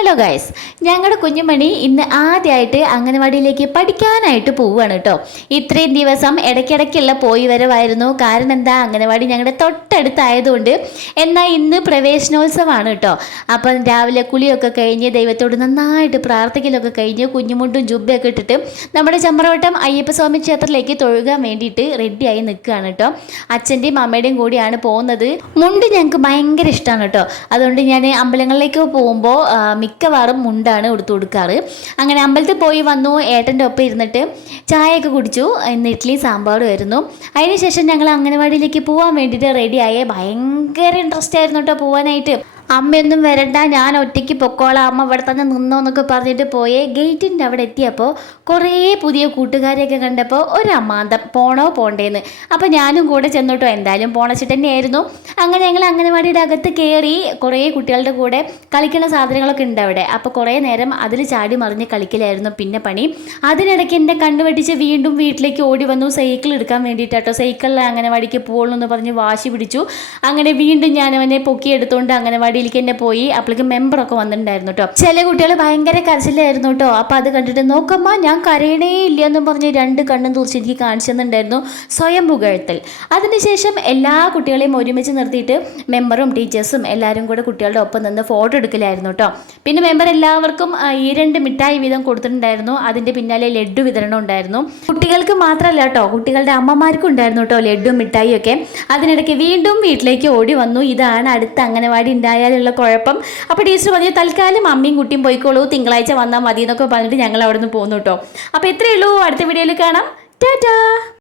Hello guys, ഞങ്ങളുടെ കുഞ്ഞുമണി ഇന്ന് ആദ്യമായിട്ട് അംഗനവാടിയിലേക്ക് പഠിക്കാനായിട്ട് പോവുകയാണ് കേട്ടോ. ഇത്രയും ദിവസം ഇടയ്ക്കിടയ്ക്കുള്ള പോയി വരവായിരുന്നു. കാരണം എന്താ, അംഗനവാടി ഞങ്ങളുടെ തൊട്ടടുത്തായതുകൊണ്ട്. എന്നാൽ ഇന്ന് പ്രവേശനോത്സവമാണ് കേട്ടോ. അപ്പം രാവിലെ കുളിയൊക്കെ കഴിഞ്ഞ് ദൈവത്തോട് നന്നായിട്ട് പ്രാർത്ഥിക്കലൊക്കെ കഴിഞ്ഞ് കുഞ്ഞുമുണ്ടും ജുബ്ബയൊക്കെ ഇട്ടിട്ട് നമ്മുടെ ചമ്രവട്ടം അയ്യപ്പസ്വാമി ക്ഷേത്രത്തിലേക്ക് തൊഴുകാൻ വേണ്ടിയിട്ട് റെഡിയായി നിൽക്കുകയാണ് കേട്ടോ. അച്ഛൻ്റെയും അമ്മയുടെയും കൂടിയാണ് പോകുന്നത്. മുണ്ട് ഞങ്ങൾക്ക് ഭയങ്കര ഇഷ്ടമാണ് കേട്ടോ. അതുകൊണ്ട് ഞാൻ അമ്പലങ്ങളിലേക്ക് പോകുമ്പോൾ മിക്കവാറും മുണ്ടാണ് എടുത്തു കൊടുക്കാറ്. അങ്ങനെ അമ്പലത്തിൽ പോയി വന്നു, ഏട്ടൻ്റെ ഒപ്പം ഇരുന്നിട്ട് ചായയൊക്കെ കുടിച്ചു. ഇന്ന് ഇഡ്ഡലി സാമ്പാറും ആയിരുന്നു. അതിനുശേഷം ഞങ്ങൾ അംഗനവാടിയിലേക്ക് പോകാൻ വേണ്ടിയിട്ട് റെഡിയായേ. ഭയങ്കര ഇൻട്രസ്റ്റ് ആയിരുന്നു കേട്ടോ പോകാനായിട്ട്. അമ്മയൊന്നും വരണ്ട, ഞാൻ ഒറ്റയ്ക്ക് പൊക്കോളാം, അമ്മ ഇവിടെ തന്നെ നിന്നോ എന്നൊക്കെ പറഞ്ഞിട്ട് പോയേ. ഗേറ്റിൻ്റെ അവിടെ എത്തിയപ്പോൾ കുറേ പുതിയ കൂട്ടുകാരെയൊക്കെ കണ്ടപ്പോൾ ഒരു അമ്മാന്തം, പോണോ പോണ്ടേന്ന്. അപ്പോൾ ഞാനും കൂടെ ചെന്നോട്ടോ, എന്തായാലും പോണച്ചിട്ട് തന്നെയായിരുന്നു. അങ്ങനെ ഞങ്ങൾ അംഗനവാടിയുടെ അകത്ത് കയറി. കുറേ കുട്ടികളുടെ കൂടെ കളിക്കുന്ന സാധനങ്ങളൊക്കെ ഉണ്ട് അവിടെ. അപ്പോൾ കുറേ നേരം അതിൽ ചാടി മറിഞ്ഞ് കളിക്കലായിരുന്നു പിന്നെ പണി. അതിനിടയ്ക്ക് എൻ്റെ കണ്ണു വെട്ടിച്ച് വീണ്ടും വീട്ടിലേക്ക് ഓടി വന്നു സൈക്കിൾ എടുക്കാൻ വേണ്ടിയിട്ടോ. സൈക്കിളിൽ അംഗനവാടിക്ക് പോകുള്ളൂ എന്ന് പറഞ്ഞ് വാശി പിടിച്ചു. അങ്ങനെ വീണ്ടും ഞാൻ അവനെ പൊക്കിയെടുത്തുകൊണ്ട് അംഗനവാടി തന്നെ പോയി. അപ്പോഴേക്കും മെമ്പറൊക്കെ വന്നിട്ടുണ്ടായിരുന്നു കേട്ടോ. ചില കുട്ടികൾ ഭയങ്കര കരച്ചിലായിരുന്നു കേട്ടോ. അപ്പോൾ അത് കണ്ടിട്ട് നോക്കമ്മ ഞാൻ കരയണേ ഇല്ല എന്നും പറഞ്ഞ് രണ്ട് കണ്ണും തുറച്ച് എനിക്ക് കാണിച്ചു തന്നിട്ടുണ്ടായിരുന്നു സ്വയം പുകഴ്ത്തൽ. അതിനുശേഷം എല്ലാ കുട്ടികളെയും ഒരുമിച്ച് നിർത്തിയിട്ട് മെമ്പറും ടീച്ചേഴ്സും എല്ലാവരും കൂടെ കുട്ടികളുടെ ഒപ്പം നിന്ന് ഫോട്ടോ എടുക്കലായിരുന്നു കേട്ടോ. പിന്നെ മെമ്പർ എല്ലാവർക്കും 2 മിഠായി വീതം കൊടുത്തിട്ടുണ്ടായിരുന്നു. അതിൻ്റെ പിന്നാലെ ലഡ്ഡു വിതരണം ഉണ്ടായിരുന്നു. കുട്ടികൾക്ക് മാത്രമല്ല കേട്ടോ, കുട്ടികളുടെ അമ്മമാർക്കും ഉണ്ടായിരുന്നു കേട്ടോ ലഡ്ഡു മിഠായി ഒക്കെ. അതിനിടയ്ക്ക് വീണ്ടും വീട്ടിലേക്ക് ഓടി വന്നു. ഇതാണ് അടുത്ത അംഗനവാടി ഉണ്ടായാലുള്ള കുഴപ്പം. അപ്പോൾ ടീച്ചർ പറഞ്ഞു തൽക്കാലം അമ്മയും കുട്ടിയും പോയിക്കോളൂ, തിങ്കളാഴ്ച വന്നാൽ മതി എന്നൊക്കെ പറഞ്ഞിട്ട് ഞങ്ങൾ അവിടെ നിന്ന് പോന്നു കേട്ടോ. അപ്പോൾ ഇത്രയേ ഉള്ളൂ. അടുത്ത വീഡിയോയിൽ കാണാം. ടാറ്റാ.